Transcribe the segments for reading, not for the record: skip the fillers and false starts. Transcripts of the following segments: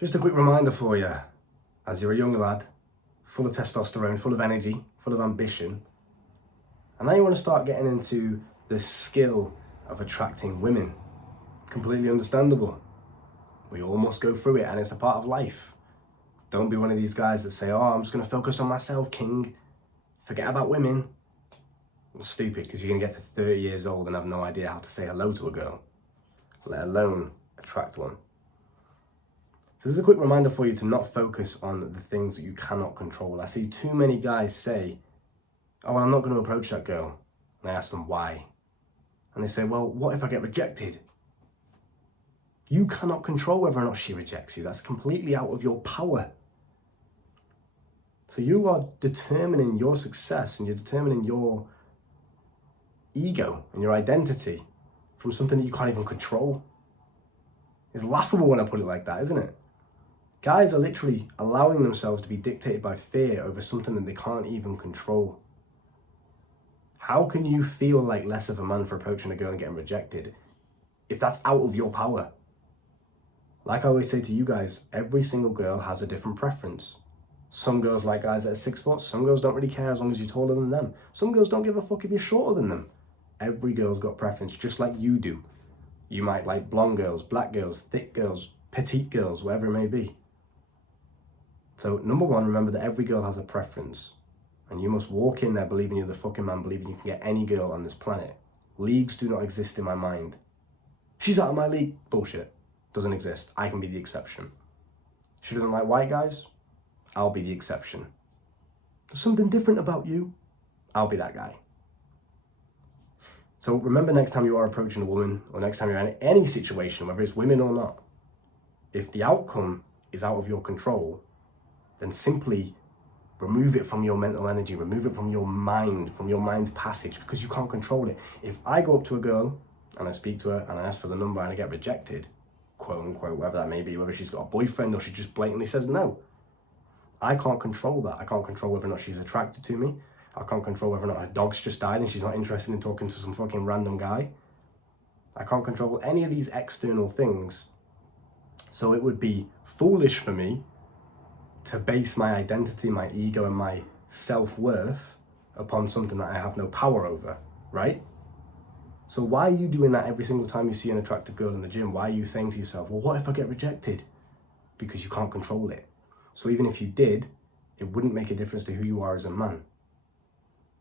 Just a quick reminder for you, as you're a young lad, full of testosterone, full of energy, full of ambition, and now you want to start getting into the skill of attracting women. Completely understandable. We all must go through it, and it's a part of life. Don't be one of these guys that say, oh, I'm just going to focus on myself, king. Forget about women. It's stupid, because you're going to get to 30 years old and have no idea how to say hello to a girl, let alone attract one. So this is a quick reminder for you to not focus on the things that you cannot control. I see too many guys say, oh, I'm not going to approach that girl. And I ask them why. And they say, well, what if I get rejected? You cannot control whether or not she rejects you. That's completely out of your power. So you are determining your success and you're determining your ego and your identity from something that you can't even control. It's laughable when I put it like that, isn't it? Guys are literally allowing themselves to be dictated by fear over something that they can't even control. How can you feel like less of a man for approaching a girl and getting rejected if that's out of your power? Like I always say to you guys, every single girl has a different preference. Some girls like guys that are 6 foot, some girls don't really care as long as you're taller than them. Some girls don't give a fuck if you're shorter than them. Every girl's got preference, just like you do. You might like blonde girls, black girls, thick girls, petite girls, whatever it may be. So number one, remember that every girl has a preference. And you must walk in there believing you're the fucking man, believing you can get any girl on this planet. Leagues do not exist in my mind. She's out of my league. Bullshit. Doesn't exist. I can be the exception. She doesn't like white guys. I'll be the exception. There's something different about you. I'll be that guy. So remember, next time you are approaching a woman, or next time you're in any situation, whether it's women or not, if the outcome is out of your control, then simply remove it from your mental energy, remove it from your mind, from your mind's passage, because you can't control it. If I go up to a girl and I speak to her and I ask for the number and I get rejected, quote unquote, whatever that may be, whether she's got a boyfriend or she just blatantly says no, I can't control that. I can't control whether or not she's attracted to me. I can't control whether or not her dog's just died and she's not interested in talking to some fucking random guy. I can't control any of these external things. So it would be foolish for me to base my identity, my ego, and my self-worth upon something that I have no power over, right? So why are you doing that every single time you see an attractive girl in the gym? Why are you saying to yourself, well, what if I get rejected? Because you can't control it. So even if you did, it wouldn't make a difference to who you are as a man.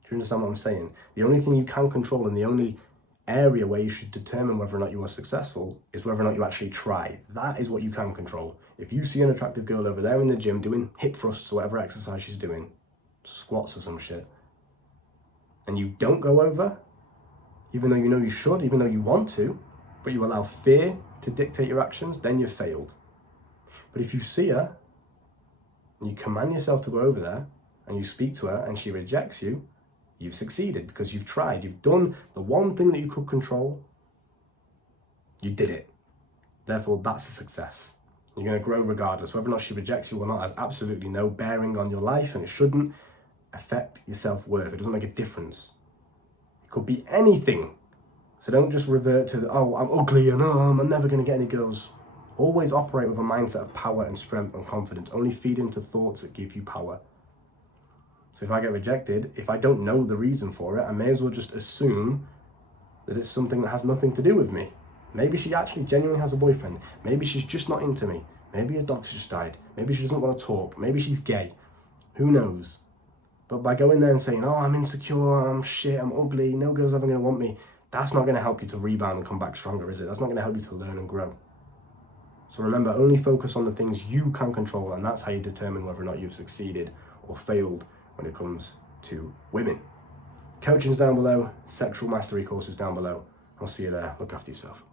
Do you understand what I'm saying? The only thing you can control and the only area where you should determine whether or not you are successful is whether or not you actually try. That is what you can control. If you see an attractive girl over there in the gym doing hip thrusts or whatever exercise she's doing, squats or some shit, and you don't go over, even though you know you should, even though you want to, but you allow fear to dictate your actions, then you've failed. But if you see her, and you command yourself to go over there, and you speak to her, and she rejects you, you've succeeded because you've tried. You've done the one thing that you could control. You did it. Therefore, that's a success. You're going to grow regardless. Whether or not she rejects you or not has absolutely no bearing on your life, and it shouldn't affect your self-worth. It doesn't make a difference. It could be anything. So don't just revert to the, oh, I'm ugly and oh, I'm never going to get any girls. Always operate with a mindset of power and strength and confidence. Only feed into thoughts that give you power. So if I get rejected, if I don't know the reason for it, I may as well just assume that it's something that has nothing to do with me. Maybe she actually genuinely has a boyfriend. Maybe she's just not into me. Maybe her dog's just died. Maybe she doesn't want to talk. Maybe she's gay. Who knows? But by going there and saying, oh, I'm insecure, I'm shit, I'm ugly, no girl's ever going to want me, that's not going to help you to rebound and come back stronger, is it? That's not going to help you to learn and grow. So remember, only focus on the things you can control, and that's how you determine whether or not you've succeeded or failed when it comes to women. Coaching's down below, sexual mastery courses down below. I'll see you there. Look after yourself.